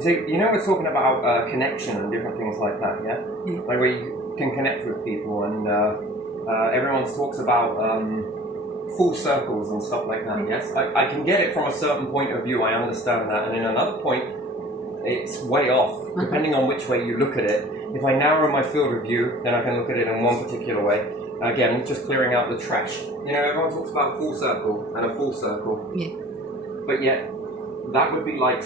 So, you know, we're talking about connection and different things like that, yeah? Yeah. Like where you can connect with people, and everyone talks about full circles and stuff like that, yes? I can get it from a certain point of view, I understand that, and in another point, it's way off, depending on which way you look at it. If I narrow my field of view, then I can look at it in one particular way. Again, just clearing out the trash. You know, everyone talks about full circle and a full circle. Yeah. But yet, that would be like,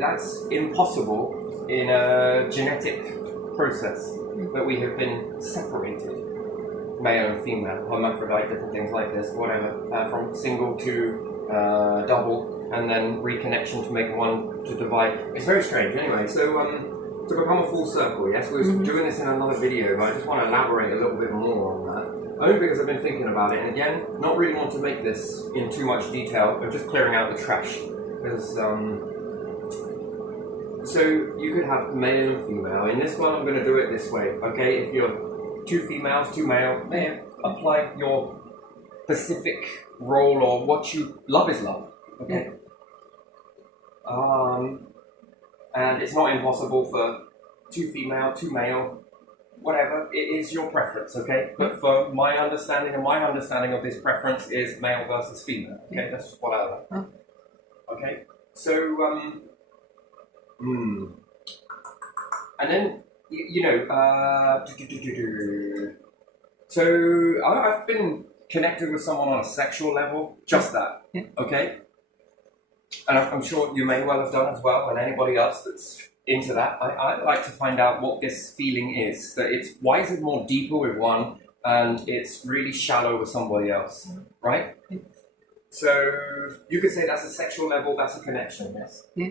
that's impossible in a genetic process, that we have been separated, male and female, hermaphrodite, different things like this, whatever, from single to double, and then reconnection to make one to divide. It's very strange. Anyway, so to become a full circle, yes, we were doing this in another video, but I just want to elaborate a little bit more on that. Only because I've been thinking about it, and again, not really want to make this in too much detail, but just clearing out the trash. Because, so you could have male and female. In this one, I'm going to do it this way, okay? If you're two females, two male, then apply your specific role or what you love is love, okay? And it's not impossible for two female, two male, whatever. It is your preference, okay? But for my understanding, and my understanding of this preference is male versus female, okay? That's just what I like. Okay, so, and then, you know, so I've been connected with someone on a sexual level, just that, okay? And I'm sure you may well have done as well, and anybody else that's into that. I like to find out what this feeling is, that it's, why is it more deeper with one, and it's really shallow with somebody else, right? So you could say that's a sexual level, that's a connection, yes? Yeah.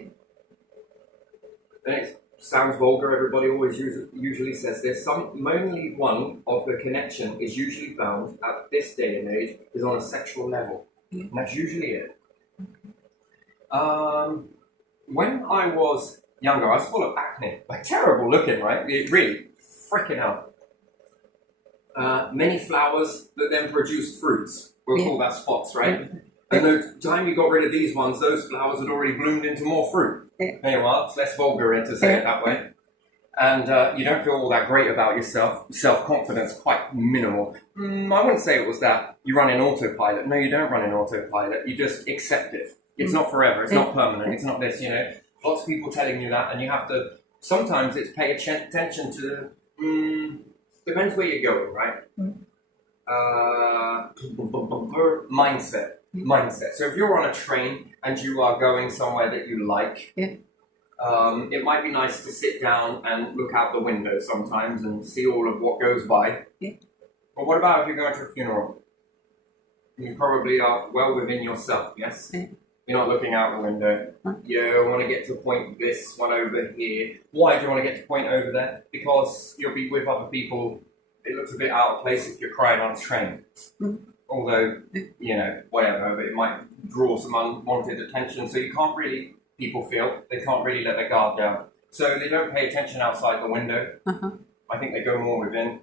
Then it sounds vulgar, everybody always usually says this. Only one of the connection is usually found at this day and age is on a sexual level. And that's usually it. When I was younger, I was full of acne. Like, terrible looking, right? It really freaking out. Many flowers that then produce fruits. We'll call that spots, right? And the time you got rid of these ones, those flowers had already bloomed into more fruit. There you are, it's less vulgar to say it that way. And you don't feel all that great about yourself. Self-confidence, quite minimal. I wouldn't say it was that you run in autopilot. No, you don't run in autopilot. You just accept it. It's not forever, it's not permanent, it's not this, you know. Lots of people telling you that, and you have to, sometimes it's pay attention to, depends where you're going, right? Mindset. So if you're on a train and you are going somewhere that you like, it might be nice to sit down and look out the window sometimes and see all of what goes by. But what about if you're going to a funeral? You probably are well within yourself, yes? You're not looking out the window. You want to get to point this one over here. Why do you want to get to point over there? Because you'll be with other people. It looks a bit out of place if you're crying on a train. Although, you know, whatever, but it might draw some unwanted attention. So you can't really, people feel, they can't really let their guard down. So they don't pay attention outside the window. I think they go more within.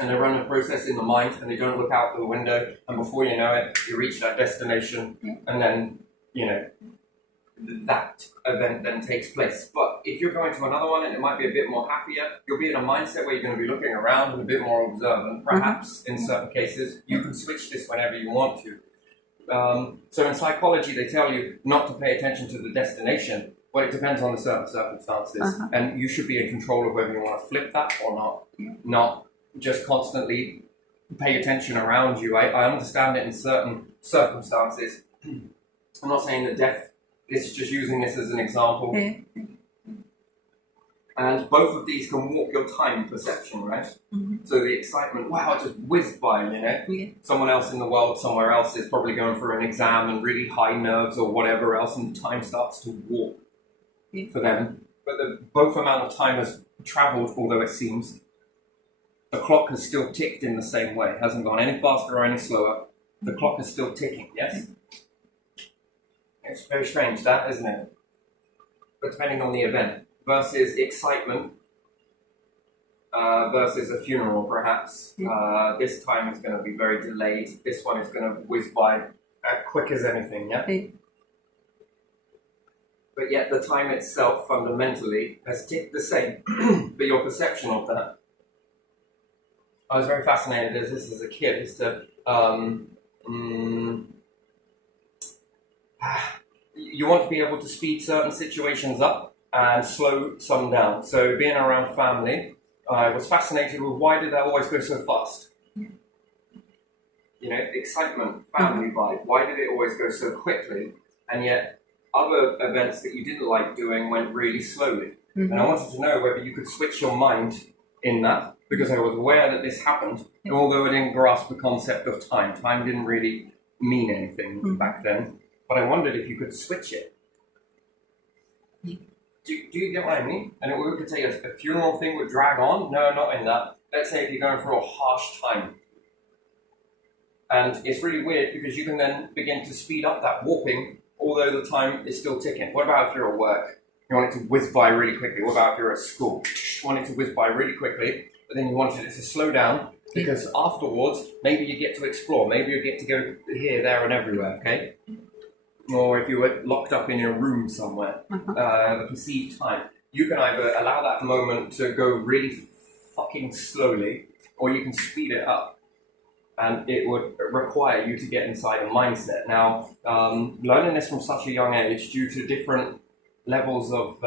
And they run a process in the mind, and they don't look out the window. And before you know it, you reach that destination. And then, you know, that event then takes place. But if you're going to another one and it might be a bit more happier, you'll be in a mindset where you're going to be looking around and a bit more observant. Perhaps in certain cases, you can switch this whenever you want to. So in psychology, they tell you not to pay attention to the destination. Well, it depends on the certain circumstances. And you should be in control of whether you want to flip that or not. Not just constantly pay attention around you. I understand it in certain circumstances. I'm not saying that death, it's just using this as an example. And both of these can warp your time perception, right? So the excitement, wow, it just whizzed by, you know? Someone else in the world, somewhere else is probably going for an exam and really high nerves or whatever else, and time starts to warp for them. But the both amount of time has traveled, although it seems, the clock has still ticked in the same way. It hasn't gone any faster or any slower. The clock is still ticking, yes? It's very strange, that, isn't it? But depending on the event, versus excitement, versus a funeral, perhaps. This time is going to be very delayed. This one is going to whiz by quick as anything, yeah? but yet the time itself fundamentally has ticked the same, but your perception of that. I was very fascinated as a kid as to you want to be able to speed certain situations up and slow some down. So being around family, I was fascinated with why did that always go so fast? You know, excitement, family vibe. Why did it always go so quickly? And yet other events that you didn't like doing went really slowly. And I wanted to know whether you could switch your mind in that, because I was aware that this happened, although I didn't grasp the concept of time. Time didn't really mean anything back then, but I wondered if you could switch it. Do you get what I mean? And we could say a funeral thing would drag on? No, not in that. Let's say if you're going through a harsh time. And it's really weird because you can then begin to speed up that warping, although the time is still ticking. What about if you're at work? You want it to whiz by really quickly. What about if you're at school? You want it to whiz by really quickly, but then you wanted it to slow down because afterwards, maybe you get to explore. Maybe you get to go here, there, and everywhere, okay? Or if you were locked up in your room somewhere, the perceived time. You can either allow that moment to go really fucking slowly, or you can speed it up. And it would require you to get inside a mindset. Now, learning this from such a young age due to different levels of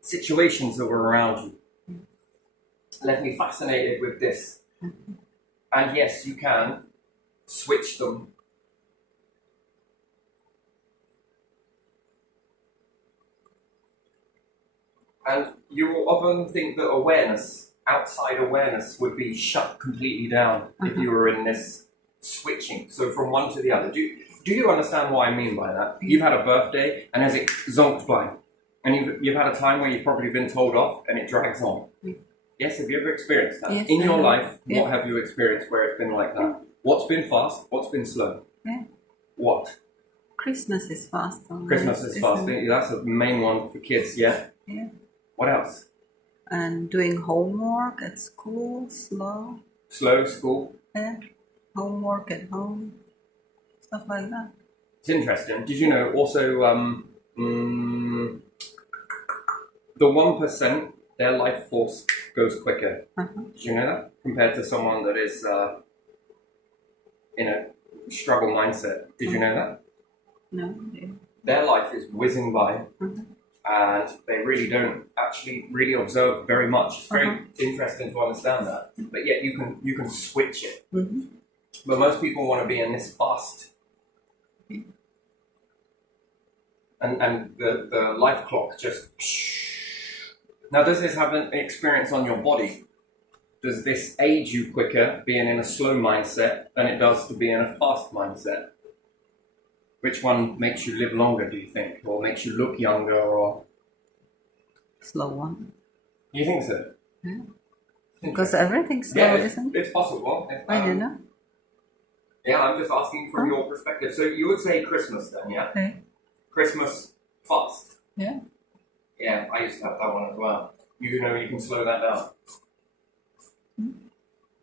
situations that were around you left me fascinated with this. And yes, you can switch them. And you will often think that awareness, outside awareness, would be shut completely down if you were in this switching. So from one to the other. Do you understand what I mean by that? You've had a birthday and as it zonked by. And you've had a time where you've probably been told off and it drags on. Yes, have you ever experienced that? Yes, in your life, what have you experienced where it's been like that? What's been fast? What's been slow? What? Christmas is fast. Christmas is fast. That's the main one for kids, yeah? What else? And doing homework at school, slow. Slow school? Homework at home, stuff like that. It's interesting. Did you know also the 1%, their life force goes quicker? Did you know that? Compared to someone that is in a struggle mindset. Did you know that? No. Their life is whizzing by. And they really don't actually really observe very much. It's very interesting to understand that. But yet you can switch it. But most people want to be in this fast. And the life clock just... Now, does this have an experience on your body? Does this age you quicker being in a slow mindset than it does to be in a fast mindset? Which one makes you live longer, do you think? Or makes you look younger, or... Slow one. You think so? Yeah. Because everything's slow, isn't it? It's possible. I don't know. Yeah, I'm just asking from your perspective. So you would say Christmas then, yeah? Okay. Christmas fast. Yeah. Yeah, I used to have that one as well. You know you can slow that down.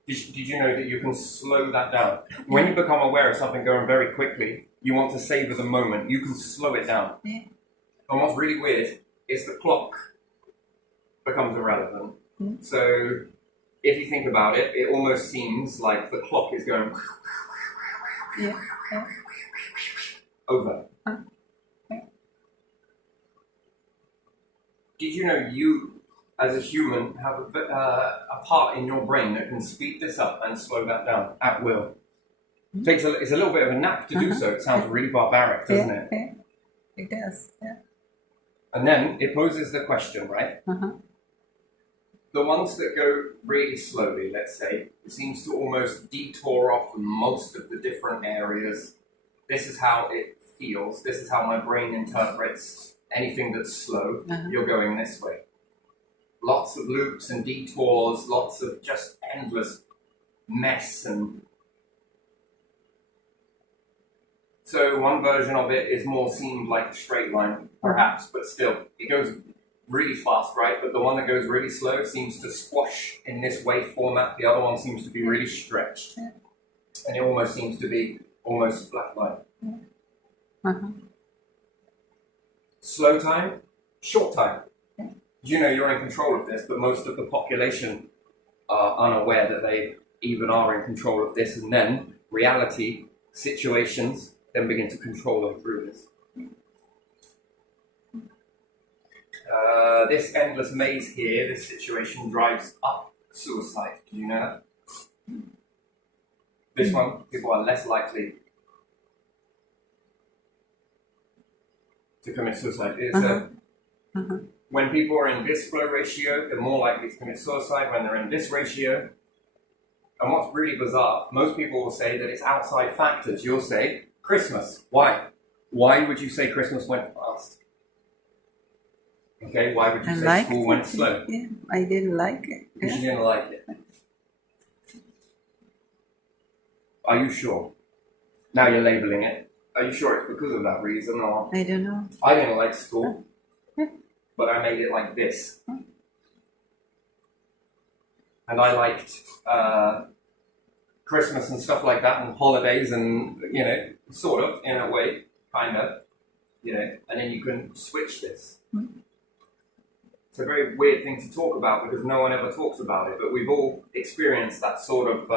Did you know that you can slow that down? When you become aware of something going very quickly, you want to savor the moment. You can slow it down. Yeah. And what's really weird is the clock becomes irrelevant. So if you think about it, it almost seems like the clock is going over. Did you know you, as a human, have a part in your brain that can speed this up and slow that down at will? It's a little bit of a knack to do so. It sounds really barbaric, doesn't it? Yeah. It does, yeah. And then it poses the question, right? The ones that go really slowly, let's say, it seems to almost detour off most of the different areas. This is how it feels. This is how my brain interprets anything that's slow. You're going this way. Lots of loops and detours, lots of just endless mess. And so one version of it is more seemed like a straight line, perhaps, but still, it goes really fast, right? But the one that goes really slow seems to squash in this wave format. The other one seems to be really stretched. And it almost seems to be almost flat line. Slow time, short time. Yeah. You know you're in control of this, but most of the population are unaware that they even are in control of this, and then reality, situations, then begin to control them through this. This endless maze here, this situation drives up suicide. Do you know that? This one, people are less likely to commit suicide. When people are in this flow ratio, they're more likely to commit suicide when they're in this ratio. And what's really bizarre, most people will say that it's outside factors. You'll say, Christmas. Why? Why would you say Christmas went fast? Okay, why would you say school went slow? Yeah, I didn't like it. Because you didn't like it. Are you sure? Now you're labeling it. Are you sure it's because of that reason, or? I don't know. I didn't like school, but I made it like this. And I liked Christmas and stuff like that, and holidays, and, you know, sort of, in a way, kind of, you know, and then you can switch this. It's a very weird thing to talk about because no one ever talks about it, but we've all experienced that sort of,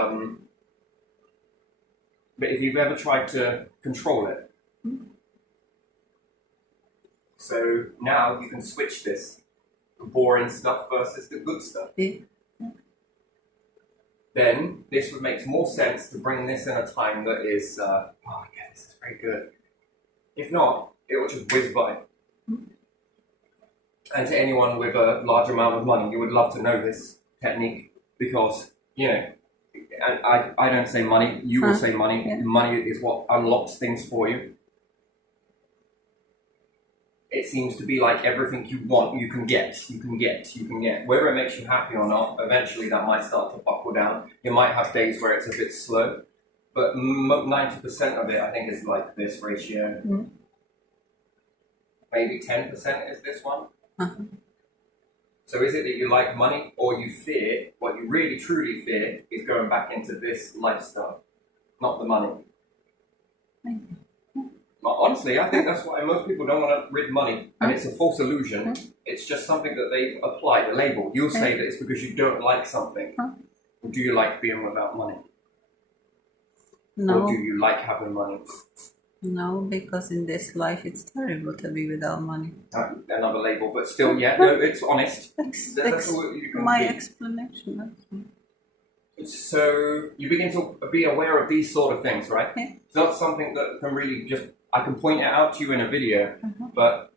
but if you've ever tried to control it. So now you can switch this, the boring stuff versus the good stuff. Yeah. Then this would make more sense to bring this in a time that is, oh yeah, this is very good. If not, it will just whiz by. And to anyone with a large amount of money, you would love to know this technique because, you know, and I don't say money, you will say money. Yeah. Money is what unlocks things for you. It seems to be like everything you want, you can get. Whether it makes you happy or not, eventually that might start to buckle down. You might have days where it's a bit slow, but 90% of it, I think, is like this ratio. Maybe 10% is this one. So is it that you like money, or you fear, what you really truly fear is going back into this lifestyle, not the money? Well, honestly, I think that's why most people don't want to rid money, and it's a false illusion. It's just something that they've applied, a label. You'll say that it's because you don't like something. Or do you like being without money? No. Or do you like having money? No, because in this life it's terrible to be without money. Another label, but still, yeah, no, it's honest. That's all you can my be. explanation. So you begin to be aware of these sort of things, right? Yeah. It's not something that can really just, I can point it out to you in a video, but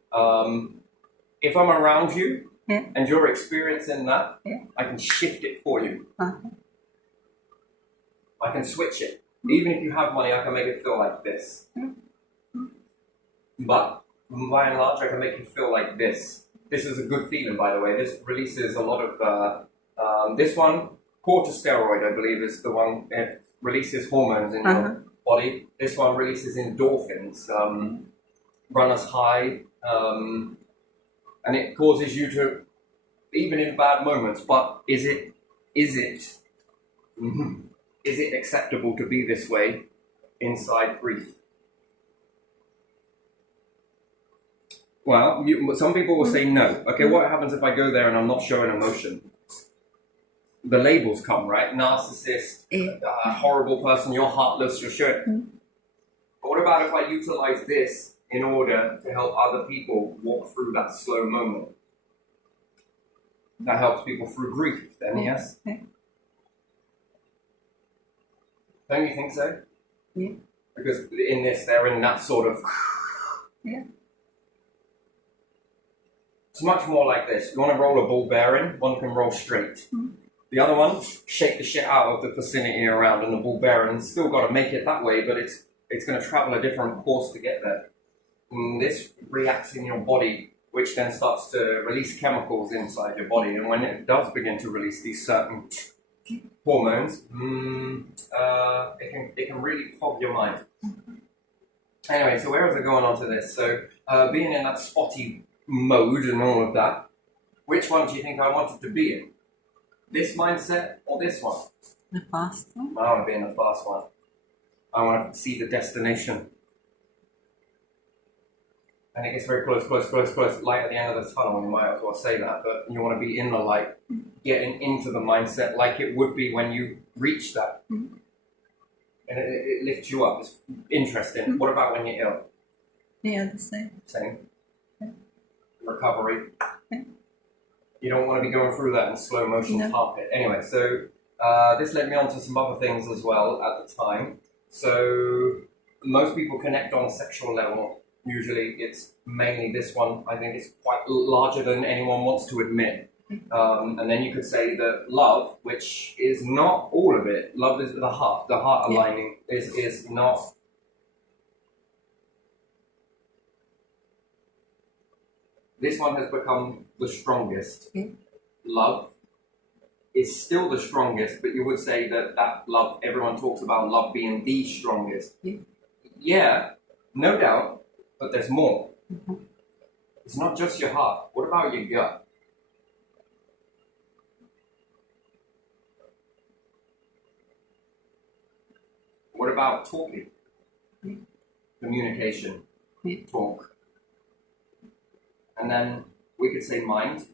if I'm around you and you're experiencing that, I can shift it for you. I can switch it. Even if you have money, I can make it feel like this. But by and large, I can make you feel like this. This is a good feeling, by the way. This releases a lot of, this one, corticosteroid, I believe, is the one that releases hormones in your body. This one releases endorphins, runners high, and it causes you to, even in bad moments, but is it acceptable to be this way inside grief? Well, some people will say no. Okay, what happens if I go there and I'm not showing emotion? The labels come, right? Narcissist, horrible person, you're heartless, you're showing. But what about if I utilize this in order to help other people walk through that slow moment? That helps people through grief, then, yes? Don't you think so? Yeah. Because in this, they're in that sort of... Yeah. It's much more like this. You want to roll a ball bearing, one can roll straight. The other one, shake the shit out of the vicinity around, and the ball bearing's still got to make it that way, but it's going to travel a different course to get there. And this reacts in your body, which then starts to release chemicals inside your body, and when it does begin to release these certain hormones, it can really fog your mind. Anyway, so where was I going on to this? So being in that spotty mode and all of that, which one do you think I wanted to be in? This mindset or this one? The fast one? I want to be in the fast one. I want to see the destination. and it gets very close, light at the end of the tunnel, you might as well say that, but you want to be in the light, getting into the mindset like it would be when you reach that. And it lifts you up. It's interesting. What about when you're ill? Yeah, the same. Same. Recovery. You don't want to be going through that in slow motion carpet. Anyway, so this led me on to some other things as well at the time. So most people connect on a sexual level. Usually it's mainly this one. I think it's quite larger than anyone wants to admit. And then you could say that love, which is not all of it. Love is the heart. The heart aligning is not. This one has become the strongest. Love is still the strongest, but you would say that love, everyone talks about love being the strongest. Yeah, no doubt. But there's more. It's not just your heart. What about your gut? What about talking? Communication. Talk. And then we could say mind.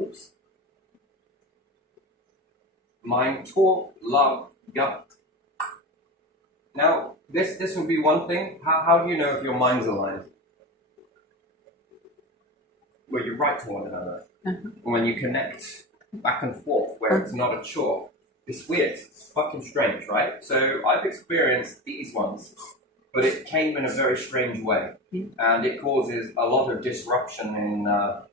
Oops. Mind, talk, love, gut. Now, this would be one thing. How do you know if your mind's aligned? Where you write to one another. When you connect back and forth, where it's not a chore. It's weird. It's fucking strange, right? So I've experienced these ones, but it came in a very strange way. And it causes a lot of disruption in a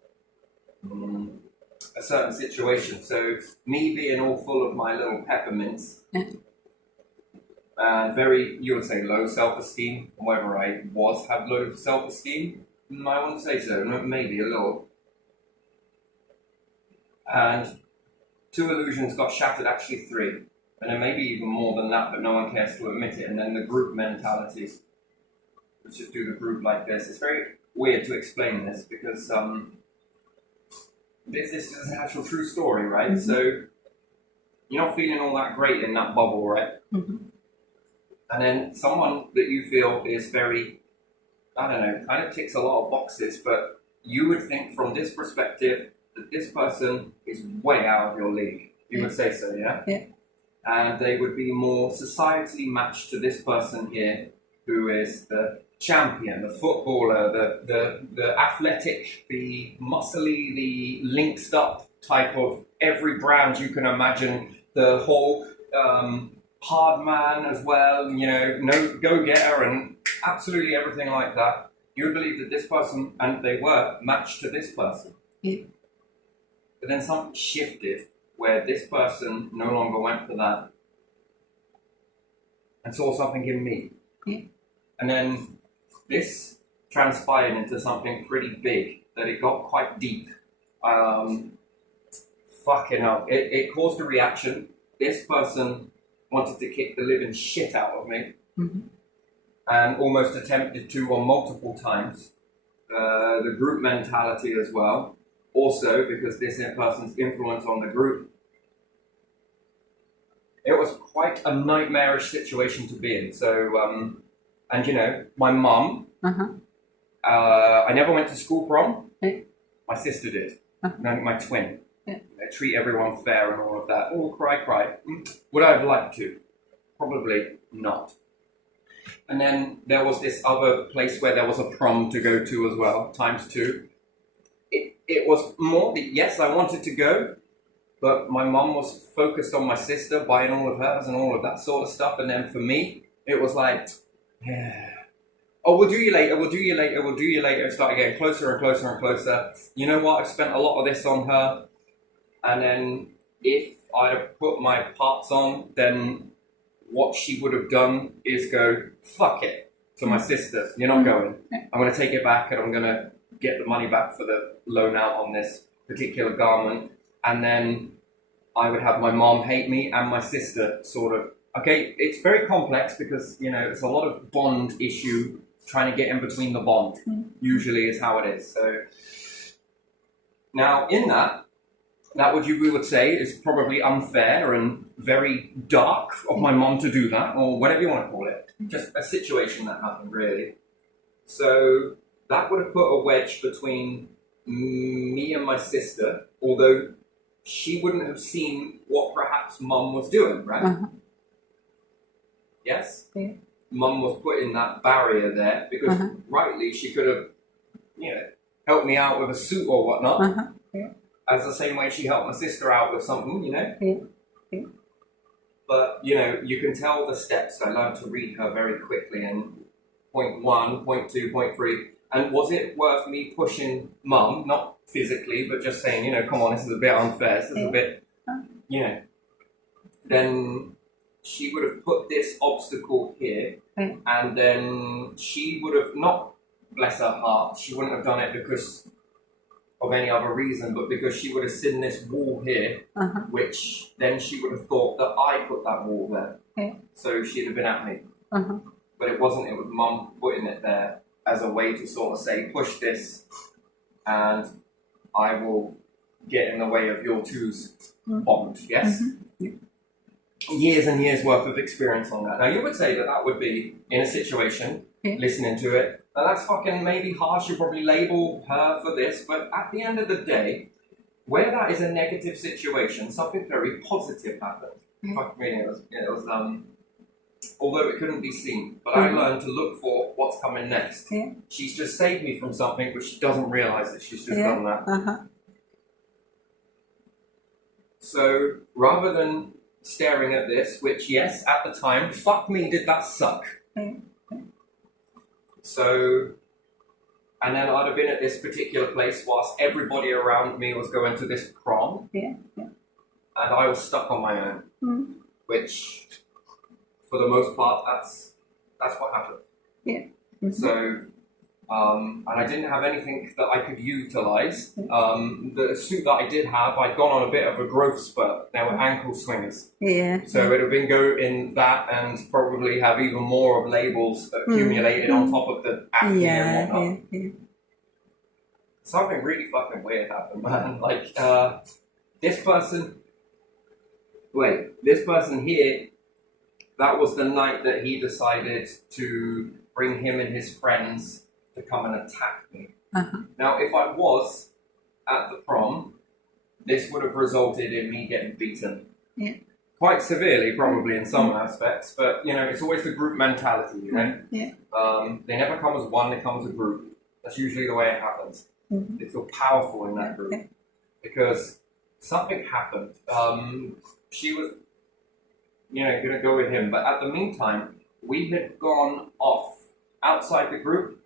certain situation. So me being all full of my little peppermints, and very, you would say, low self-esteem, whether I had low self-esteem, I wouldn't say so, maybe a little. And 2 illusions got shattered, actually 3. And then maybe even more than that, but no one cares to admit it. And then the group mentality. Let's just do the group like this. It's very weird to explain this because this is an actual true story, right? So you're not feeling all that great in that bubble, right? And then someone that you feel is very, I don't know, kind of ticks a lot of boxes, but you would think from this perspective that this person is way out of your league. You would say so, yeah? And they would be more societally matched to this person here, who is the champion, the footballer, the athletic, the muscly, the linked up type of every brand you can imagine, the whole hard man as well, you know, no go-getter and absolutely everything like that. You would believe that this person, and they were, matched to this person. But then something shifted where this person no longer went for that and saw something in me. And then this transpired into something pretty big, that it got quite deep. Fucking hell. It caused a reaction. This person wanted to kick the living shit out of me. And almost attempted to on multiple times. The group mentality as well. Also, because this person's influence on the group. It was quite a nightmarish situation to be in. So, and you know, my mum, I never went to school prom. My sister did. My twin. They treat everyone fair and all of that. Oh, cry. Would I have liked to? Probably not. And then there was this other place where there was a prom to go to as well, ×2. It was more, yes, I wanted to go, but my mum was focused on my sister, buying all of hers and all of that sort of stuff. And then for me, it was like, oh, we'll do you later, It started getting closer and closer and closer. You know what? I've spent a lot of this on her. And then if I'd have put my parts on, then what she would have done is go, fuck it, to my sister. You're not going. I'm going to take it back and I'm going to get the money back for the loan out on this particular garment. And then I would have my mom hate me and my sister sort of. Okay, it's very complex because, you know, it's a lot of bond issue trying to get in between the bond, usually is how it is. So now in that, that we would say is probably unfair and very dark of my mom to do that, or whatever you want to call it. Just a situation that happened, really. So that would have put a wedge between me and my sister, although she wouldn't have seen what perhaps mum was doing, right? Uh-huh. Yes? Yeah. Mum was putting that barrier there because rightly she could have, helped me out with a suit or whatnot. Uh-huh. Yeah. As the same way she helped my sister out with something, Yeah. Yeah. But, you can tell the steps. I learned to read her very quickly, and point 1, point 2, point 3. And was it worth me pushing mum, not physically, but just saying, come on, this is a bit unfair, this is a bit, then she would have put this obstacle here, and then she would have, not, bless her heart, she wouldn't have done it because of any other reason, but because she would have seen this wall here, which then she would have thought that I put that wall there. So she'd have been at me. But it wasn't, it was mum putting it there as a way to sort of say, push this, and I will get in the way of your two's bond, yes? Years and years worth of experience on that. Now, you would say that that would be, in a situation, listening to it, now that's fucking maybe harsh, you probably label her for this, but at the end of the day, where that is a negative situation, something very positive happened. Fuck me, it was although it couldn't be seen, but I learned to look for what's coming next. She's just saved me from something, but she doesn't realise that she's just done that. So, rather than staring at this, which, yes, at the time, fuck me, did that suck. So, and then I'd have been at this particular place whilst everybody around me was going to this prom, and I was stuck on my own, which, for the most part, that's what happened. So, and I didn't have anything that I could utilise. The suit that I did have, I'd gone on a bit of a growth spurt. They were ankle swingers. So it would have been go in that and probably have even more of labels accumulated on top of the acne and whatnot. Something really fucking weird happened, man. Like, this person here, that was the night that he decided to bring him and his friends to come and attack me. Now, if I was at the prom, this would have resulted in me getting beaten. Quite severely, probably, in some aspects, but, it's always the group mentality, right? They never come as one, they come as a group. That's usually the way it happens. They feel powerful in that group. Because something happened. She was, going to go with him, but at the meantime, we had gone off outside the group.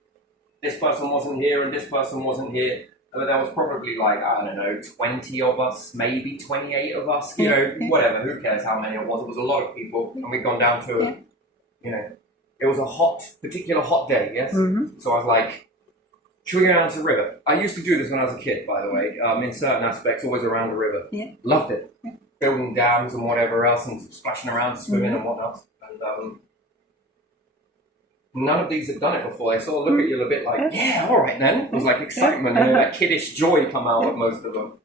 This person wasn't here and this person wasn't here. But there was probably 20 of us, maybe 28 of us, whatever, who cares how many it was. It was a lot of people, and we'd gone down to, it was a particular hot day, yes? So I was like, should we go down to the river? I used to do this when I was a kid, by the way, in certain aspects, always around the river. Loved it. Building dams and whatever else, and splashing around, swimming and whatnot. And none of these had done it before. They sort of look at you a bit like, yeah, all right then. It was like excitement and all that kiddish joy come out of most of them.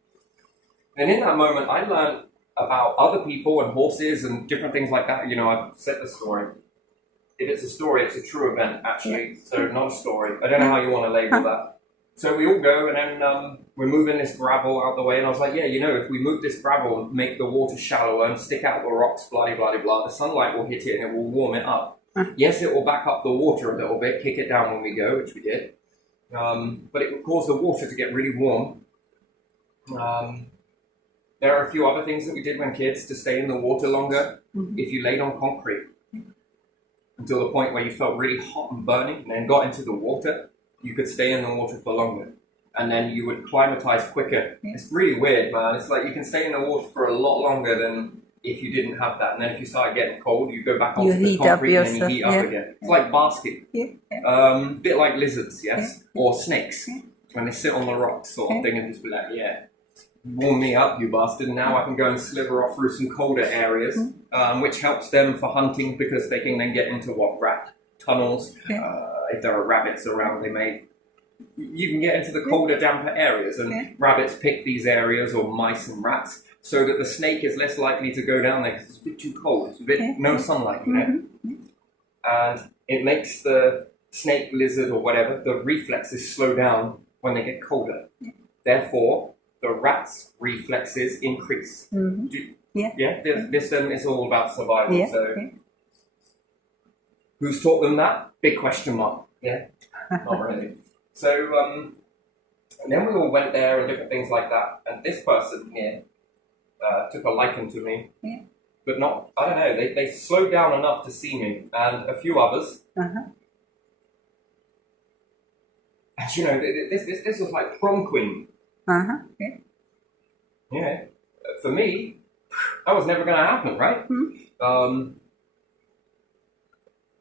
And in that moment, I learned about other people and horses and different things like that. I've said the story. If it's a story, it's a true event, actually. So not a story. I don't know how you want to label that. So we all go, and then we're moving this gravel out the way. And I was like, if we move this gravel and make the water shallower and stick out the rocks, blah, blah, blah, blah, the sunlight will hit it and it will warm it up. Yes, it will back up the water a little bit, kick it down when we go, which we did. But it would cause the water to get really warm. There are a few other things that we did when kids to stay in the water longer. If you laid on concrete until the point where you felt really hot and burning and then got into the water, you could stay in the water for longer. And then you would climatize quicker. It's really weird, man. It's like you can stay in the water for a lot longer than if you didn't have that. And then if you start getting cold, you go back onto the concrete and then you heat up again. It's like basking. Bit like lizards, yes? Or snakes. When they sit on the rocks sort of thing and just be like, warm me up, you bastard. Now I can go and slither off through some colder areas, which helps them for hunting because they can then get into rat tunnels. If there are rabbits around, they may you can get into the colder, damper areas, and rabbits pick these areas, or mice and rats, so that the snake is less likely to go down there because it's a bit too cold. It's a bit no sunlight, you know, and it makes the snake, lizard, or whatever, the reflexes slow down when they get colder. Therefore, the rat's reflexes increase. This then is all about survival. So, who's taught them that? Big question mark. Yeah, not really. So, and then we all went there and different things like that. And this person here took a liking to me, but not, I don't know, they slowed down enough to see me, and a few others. And you know, this was like prom queen. Yeah. For me, that was never going to happen, right?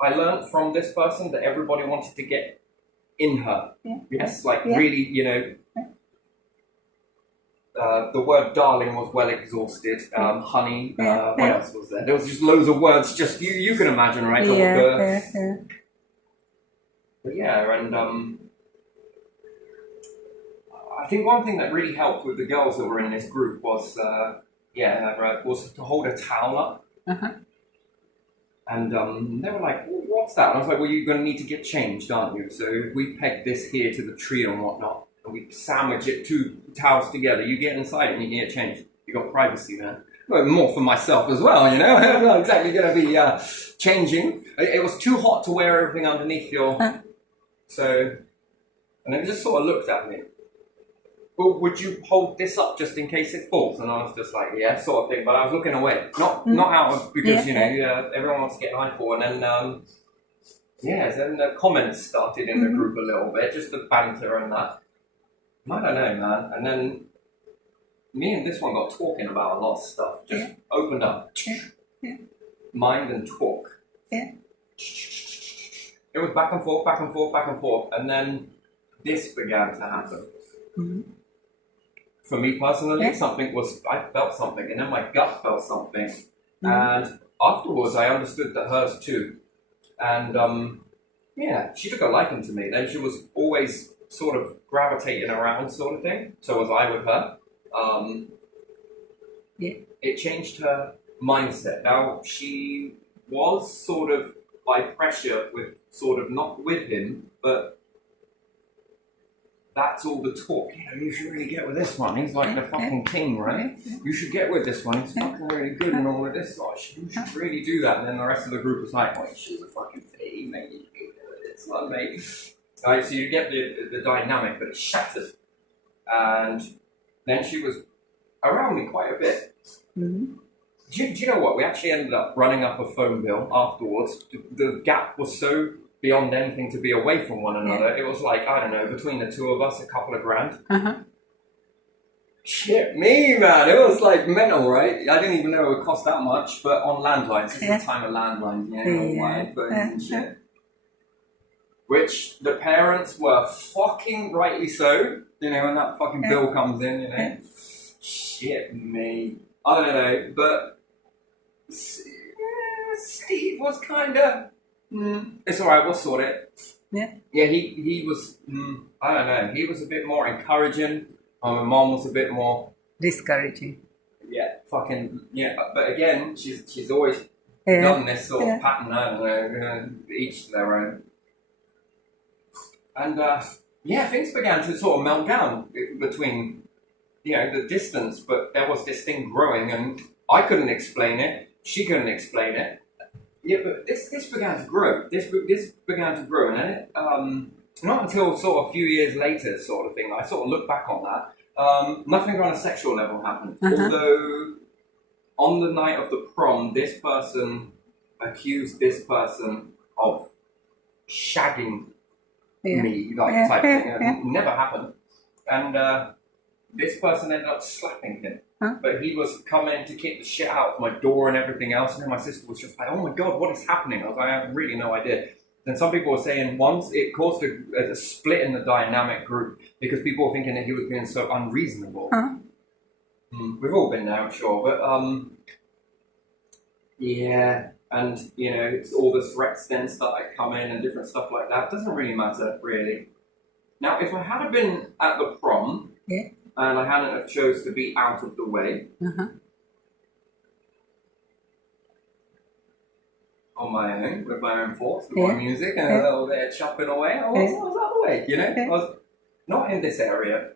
I learned from this person that everybody wanted to get in her. Yes, like really, you know. The word darling was well exhausted. Honey, what else was there? There was just loads of words. Just you can imagine, right? But yeah, and I think one thing that really helped with the girls that were in this group was, was to hold a towel up. And they were like, well, what's that? And I was like, well, you're going to need to get changed, aren't you? So we peg this here to the tree and whatnot, and we sandwich it, two towels together. You get inside and you can get changed. You got privacy, man. Well, more for myself as well, you know. I'm not exactly going to be changing. It was too hot to wear everything underneath your... So, and they just sort of looked at me. Well, would you hold this up just in case it falls? And I was just like, yeah, sort of thing. But I was looking away, not out of, because you know everyone wants to get an eyeful. And then then the comments started in the group a little bit, just the banter and that. I don't know, man. And then me and this one got talking about a lot of stuff. Just opened up, mind and talk. It was back and forth, back and forth, back and forth, and then this began to happen. For me personally, I felt something, and then my gut felt something. And afterwards, I understood that hers too. And she took a liking to me. Then she was always sort of gravitating around, sort of thing. So was I with her. It changed her mindset. Now, she was sort of by pressure with, sort of not with him, but that's all the talk. You know, you should really get with this one. He's like the fucking king, right? You should get with this one. He's fucking really good and all of this. You should really do that. And then the rest of the group was like, well, she's a fucking fee, mate. You should get with this one, mate. Right, so you get the dynamic, but it shattered. And then she was around me quite a bit. Do you know what? We actually ended up running up a phone bill afterwards. The gap was so beyond anything to be away from one another. It was like, I don't know, between the two of us, a couple of grand. Shit me, man. It was like mental, right? I didn't even know it would cost that much, but on landlines, it's the time of landlines, and shit. Which the parents were fucking rightly so, you know, when that fucking bill comes in, you know. Shit me. I don't know, but Steve was kind of... it's alright, we'll sort it. Yeah, he was, I don't know, he was a bit more encouraging. My mom was a bit more... discouraging. But again, she's always done this sort of pattern, I don't know, each to their own. And, things began to sort of melt down between, you know, the distance, but there was this thing growing, and I couldn't explain it, she couldn't explain it. Yeah, but this began to grow. This began to grow, and then it, not until sort of a few years later, sort of thing, I sort of look back on that. Nothing on a sexual level happened. Although, on the night of the prom, this person accused this person of shagging me, like type thing. It never happened. And this person ended up slapping him. But he was coming to kick the shit out of my door and everything else. And then my sister was just like, oh my God, what is happening? I was like, I have really no idea. Then some people were saying once it caused a split in the dynamic group because people were thinking that he was being so unreasonable. We've all been there, I'm sure. But, and, you know, all the threats then started coming and different stuff like that. Doesn't really matter, really. Now, if I had been at the prom and I hadn't have chose to be out of the way on my own, with my own thoughts, with my music and a little bit of chopping away, I was out of the way, you know? I was not in this area.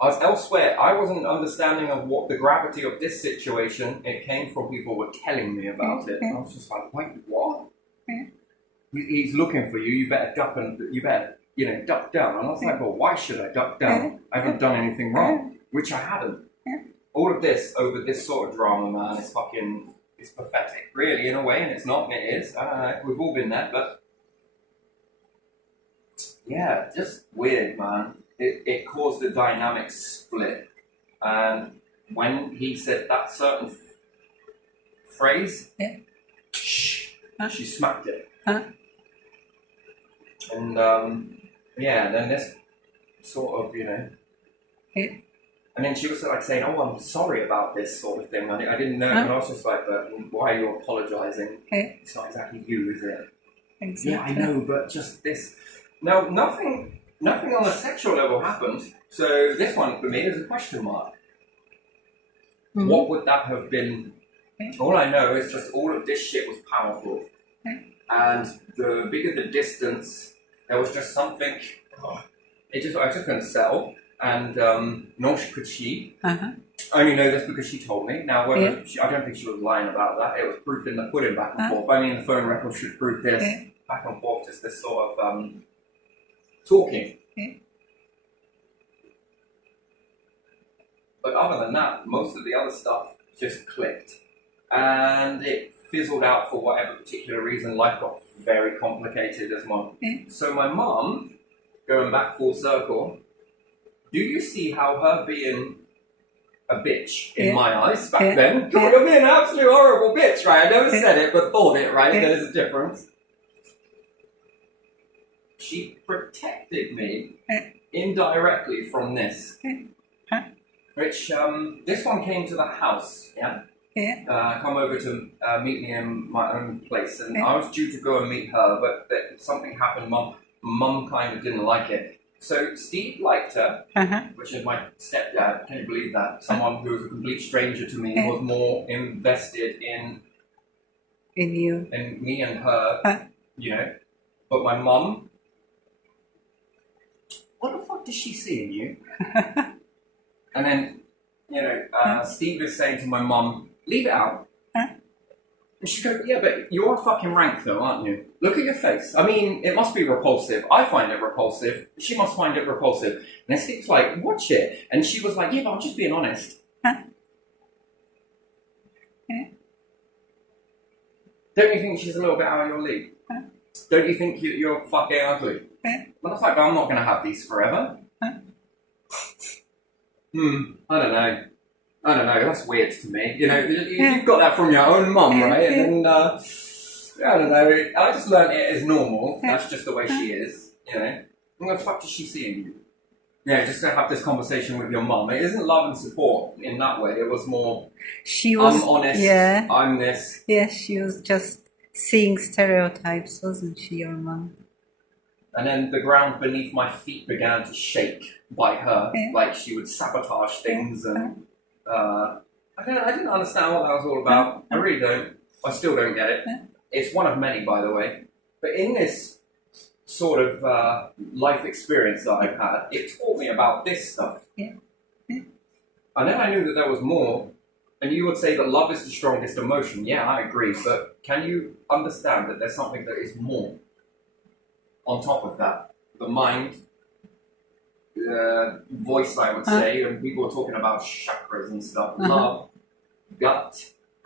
I was elsewhere. I wasn't understanding of what the gravity of this situation. It came from people who were telling me about it. I was just like, wait, what? He's looking for you. You better duck and you better, duck down. And I was like, well, why should I duck down? I haven't done anything wrong, which I haven't. All of this over this sort of drama, man, it's pathetic, really, in a way, and it's not, and it is. I don't know. We've all been there, but yeah, just weird, man. It caused a dynamic split, and when he said that certain phrase, she smacked it. And then this sort of, and then she was like saying, "Oh, I'm sorry about this sort of thing." I didn't know, and I was just like, "But why are you apologizing? It's not exactly you, is it?" Exactly. Yeah, I know, but just this. No, nothing on a sexual level happened. So this one for me is a question mark. What would that have been? All I know is just all of this shit was powerful. And the bigger the distance, there was just something. I just couldn't settle. And nor could she. I only know this because she told me. Now, I don't think she was lying about that. It was proof in the pudding back and forth. I mean, the phone record should prove this back and forth, just this sort of talking. But other than that, most of the other stuff just clicked. And it fizzled out for whatever particular reason. Life got very complicated as well. So my mum, going back full circle, do you see how her being a bitch in my eyes back then? You're being an absolute horrible bitch, right? I never said it, but thought it, right? There's a difference. She protected me indirectly from this. Which, this one came to the house, come over to meet me in my own place. And I was due to go and meet her, but something happened. Mum kind of didn't like it. So Steve liked her, which is my stepdad. Can you believe that? Someone who was a complete stranger to me was more invested in you, in me and her, But my mum, what the fuck does she see in you? And then, Steve is saying to my mum, leave it out. And she goes, yeah, but you're fucking rank though, aren't you? Look at your face. I mean, it must be repulsive. I find it repulsive. She must find it repulsive. And then Steve's like, watch it. And she was like, yeah, but I'm just being honest. Don't you think she's a little bit out of your league? Don't you think you're fucking ugly? Well, I was like, but I'm not going to have these forever. I don't know, that's weird to me. You've got that from your own mum, right? And then, I don't know, I just learned it as normal. That's just the way she is, And what the fuck does she see in you? Just to have this conversation with your mum. It isn't love and support in that way. It was more, I'm honest, I'm this. Yeah, she was just seeing stereotypes, wasn't she, your mum? And then the ground beneath my feet began to shake by her, like she would sabotage things and... I didn't understand what that was all about. I really don't. I still don't get it. It's one of many, by the way. But in this sort of life experience that I've had, it taught me about this stuff. And then I knew that there was more. And you would say that love is the strongest emotion. Yeah, I agree. But can you understand that there's something that is more on top of that? The mind, voice, I would say, and people are talking about chakras and stuff. Love, gut.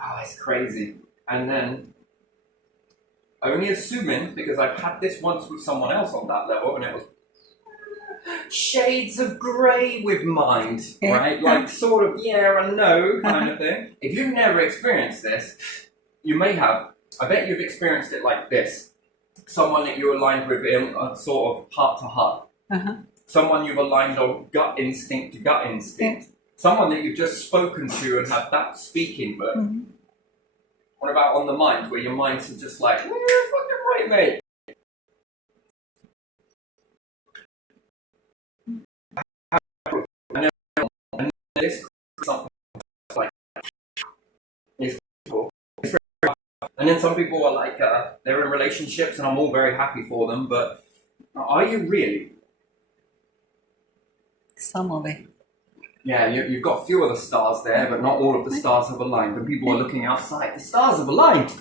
Oh, it's crazy. And then, only assuming, because I've had this once with someone else on that level, and it was shades of grey with mind, right? Like sort of yeah and no kind of thing. If you've never experienced this, you may have. I bet you've experienced it like this. Someone that you're aligned with in a sort of heart to heart. Someone you've aligned on gut instinct to gut instinct. Someone that you've just spoken to and had that speaking, but what about on the mind, where your minds are just like, you're fucking right, mate. And then some people are like, they're in relationships, and I'm all very happy for them, but are you really? Some of it. Yeah, you've got a few of the stars there, but not all of the stars have aligned. And people are looking outside. The stars have aligned.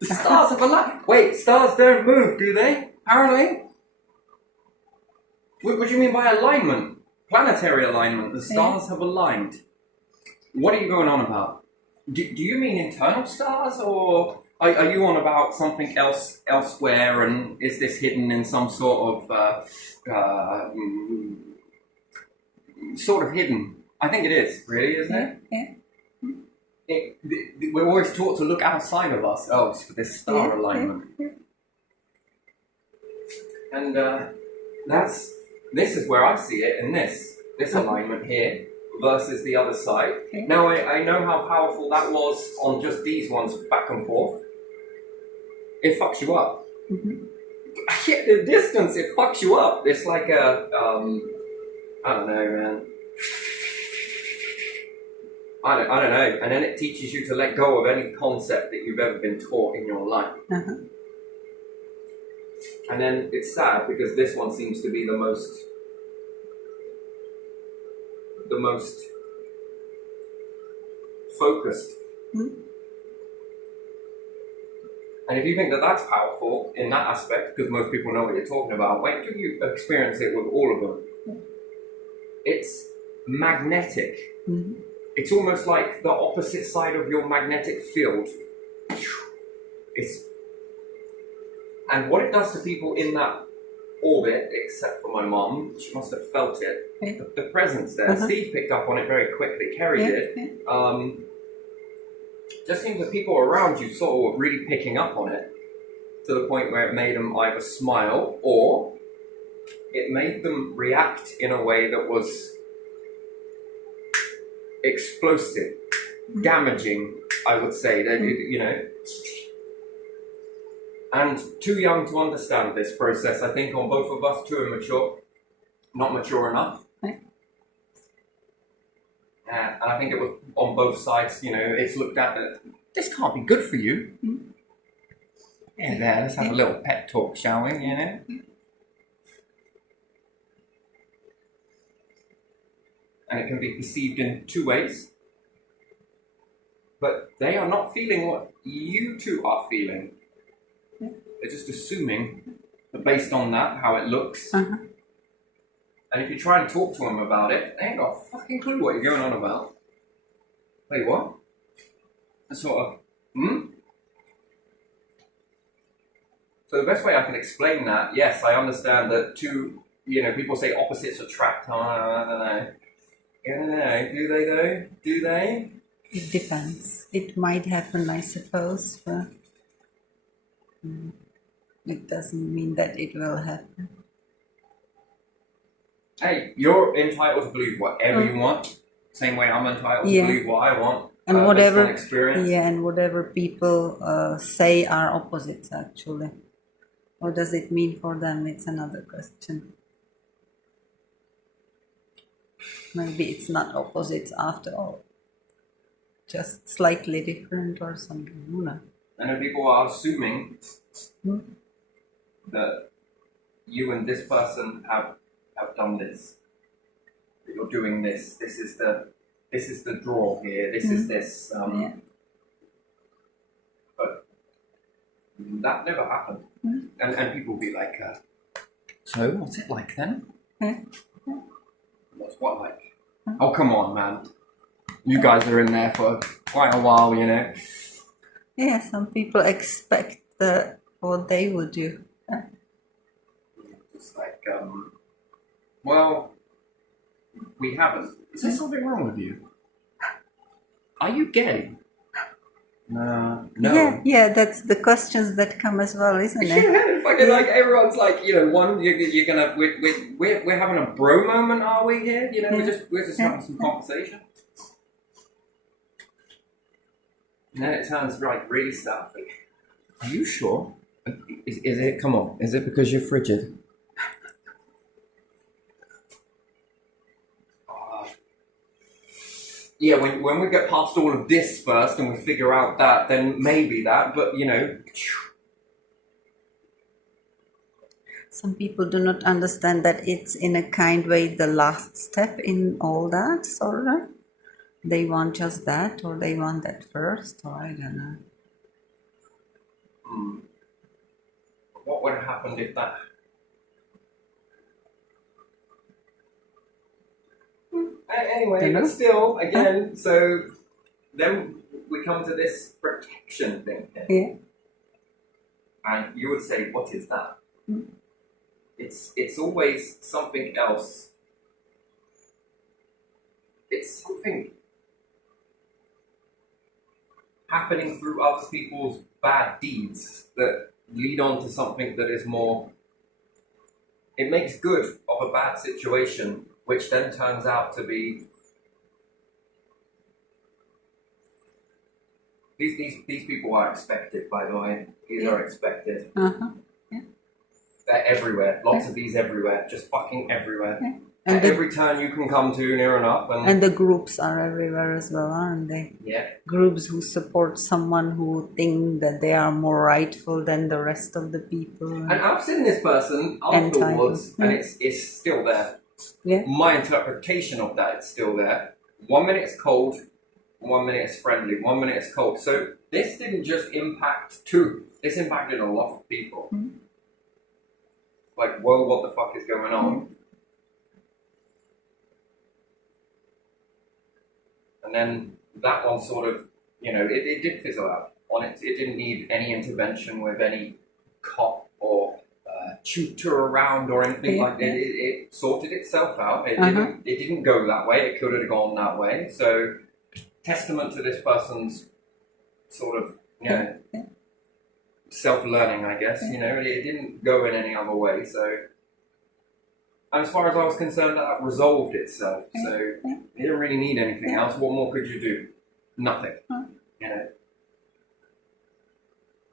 The stars have aligned. Wait, stars don't move, do they? Apparently. What do you mean by alignment? Planetary alignment. The stars have aligned. What are you going on about? Do you mean internal stars, or are you on about something else elsewhere? And is this hidden in some sort of hidden? I think it is, really, isn't it? Yeah. We're always taught to look outside of ourselves for this star alignment. And this is where I see it in this alignment here versus the other side. Now, I know how powerful that was on just these ones back and forth. It fucks you up. At the distance, it fucks you up. It's like a, I don't know, man. I don't know. And then it teaches you to let go of any concept that you've ever been taught in your life. And then it's sad because this one seems to be the most focused. And if you think that that's powerful in that aspect, because most people know what you're talking about, wait till you experience it with all of them. It's magnetic. It's almost like the opposite side of your magnetic field. And what it does to people in that orbit, except for my mom, she must have felt it. The presence there. Steve picked up on it very quickly. Kerry did. Just seems that people around you sort of were really picking up on it to the point where it made them either smile or it made them react in a way that was explosive, damaging, I would say. That you know. And too young to understand this process, I think, on both of us, too immature, not mature enough. And I think it was on both sides, you know, it's looked at that this can't be good for you. Yeah, there, let's have a little pep talk, shall we, you know? And it can be perceived in two ways. But they are not feeling what you two are feeling. They're just assuming that based on that, how it looks. And if you try and talk to them about it, they ain't got a fucking clue what you're going on about. Wait, what? That's sort of, So the best way I can explain that, yes, I understand that two, you know, people say opposites attract. I don't know. Do they though? Do they? It depends. It might happen, I suppose, but it doesn't mean that it will happen. Hey, you're entitled to believe whatever you want. Same way I'm entitled to believe what I want. And whatever, based on experience. and whatever people say are opposites, actually. What does it mean for them? It's another question. Maybe it's not opposites after all. Just slightly different or something. Who knows? And then people are assuming that you and this person have done this. That you're doing this. This is the draw here. This is this. But that never happened. And people will be like, so what's it like then? What's what like? Oh, come on, man. You guys are in there for quite a while, you know. Yeah, some people expect what they would do. It's like, well, we haven't. Is there something wrong with you? Are you gay? No. Yeah, that's the questions that come as well, isn't it? Yeah, fucking like everyone's like, you know, you're gonna we're having a bro moment, are we here? You know, we're just having some conversation. And then it turns like really stuffy. Are you sure? Is it? Come on. Is it because you're frigid? yeah, when we get past all of this first and we figure out that, then maybe that, but you know, Some people do not understand that it's in a kind way the last step in all that, sort of. They want just that, or they want that first, or I don't know. what would have happened if that? Anyway, Dunno. but still, again, so then we come to this protection thing here. Yeah. And you would say, what is that? It's always something else. It's something happening through other people's bad deeds that lead on to something that is more. It makes good of a bad situation, which then turns out to be. These people are expected, by the way. These are expected. Uh-huh. Yeah. They're everywhere. Lots of these everywhere. Just fucking everywhere. Yeah. At every turn you can come to near enough. And the groups are everywhere as well, aren't they? Yeah. Groups who support someone who think that they are more rightful than the rest of the people. And I've seen this person afterwards, and it's still there. Yeah. My interpretation of that, it's still there. 1 minute it's cold, 1 minute it's friendly, 1 minute it's cold. So this didn't just impact two. This impacted a lot of people. Like, whoa, what the fuck is going on? And then that one sort of, you know, it did fizzle out on it. It didn't need any intervention with any cop or tutor around or anything like that. It sorted itself out. It didn't go that way. It could have gone that way. So, testament to this person's sort of, you know, self-learning, I guess. You know, it didn't go in any other way. So, and as far as I was concerned, that resolved itself. So, you didn't really need anything else. What more could you do? Nothing. You know.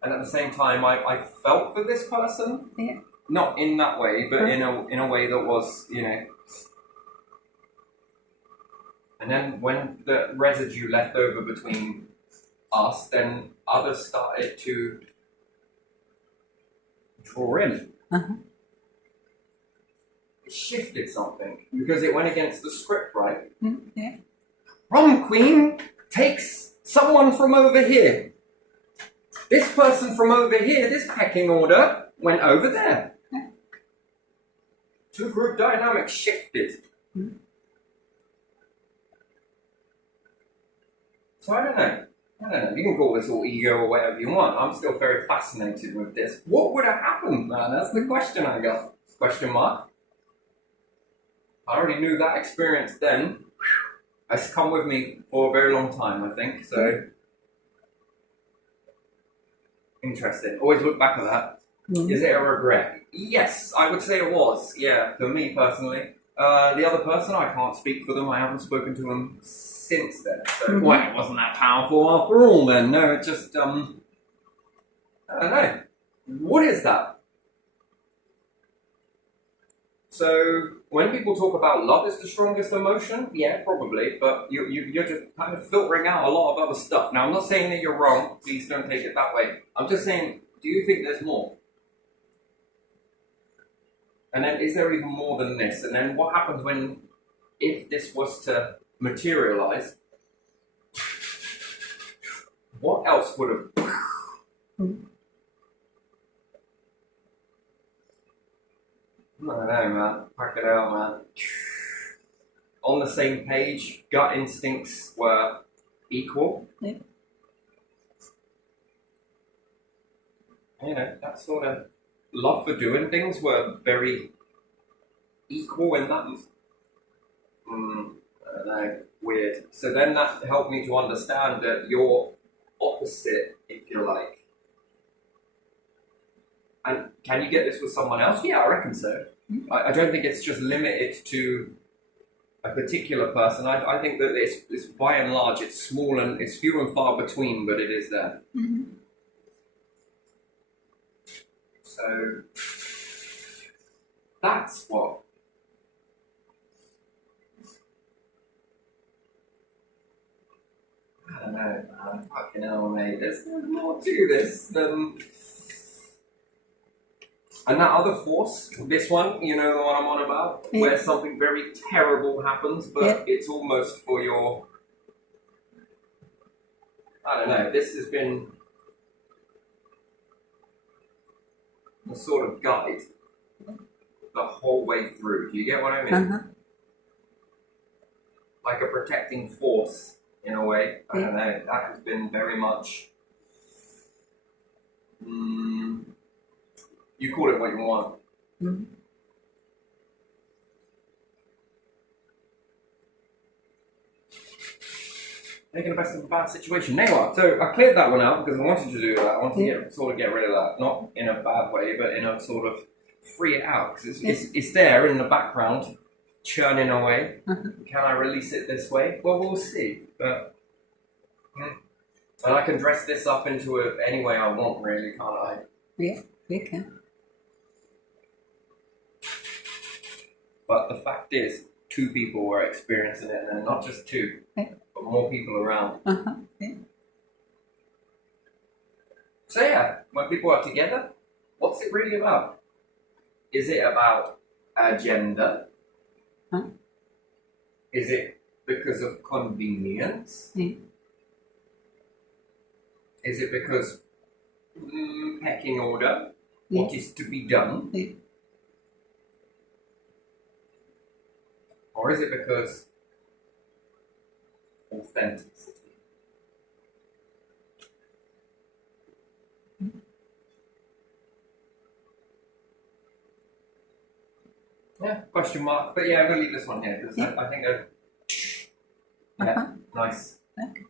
And at the same time, I felt for this person. Yeah. Not in that way, but in a way that was, you know. And then when the residue left over between us, then others started to draw in. It shifted something because it went against the script, right? Yeah. Rom Queen takes someone from over here. This person from over here, this pecking order, went over there. Two group dynamics shifted. So I don't know. You can call this all ego or whatever you want. I'm still very fascinated with this. What would have happened, man? That's the question I got. Question mark. I already knew that experience then. It's come with me for a very long time, I think. So interesting. Always look back at that. Is it a regret? Yes, I would say it was. Yeah, for me personally. The other person, I can't speak for them. I haven't spoken to them since then. So, well, it wasn't that powerful after all then. No, it just, I don't know. What is that? So, when people talk about love is the strongest emotion, yeah, probably, but you're just kind of filtering out a lot of other stuff. Now, I'm not saying that you're wrong. Please don't take it that way. I'm just saying, do you think there's more? And then, is there even more than this? And then, what happens if this was to materialize? What else would have? I don't know, man. Pack it out, man. On the same page, gut instincts were equal. Yeah. You know, that sort of love for doing things were very equal in that. I don't know, weird. So then that helped me to understand that you're opposite, if you like. And can you get this with someone else? Yeah, I reckon so. I don't think it's just limited to a particular person. I think that it's by and large, it's small and it's few and far between, but it is there. So that's what don't know, man. Fucking hell, mate. There's more to this than. And that other force, this one, you know the one I'm on about, where something very terrible happens, but it's almost for your. I don't know. This has been the sort of guide the whole way through. Do you get what I mean? Like a protecting force in a way. I don't know. That has been very much. You call it what you want. Making the best of a bad situation. Anyway, so I cleared that one out because I wanted to do that. I wanted to get rid of that, not in a bad way, but in a sort of free it out because it's there in the background, churning away. Can I release it this way? Well, we'll see. But and I can dress this up into it any way I want, really, can't I? Yeah, you can. But the fact is, 2 people were experiencing it, and not just 2, but more people around. So yeah, when people are together, what's it really about? Is it about agenda? Is it because of convenience? Is it because pecking order? What is to be done? Or is it because authenticity? Yeah, question mark. But yeah, I'm going to leave this one here because I think nice. Okay.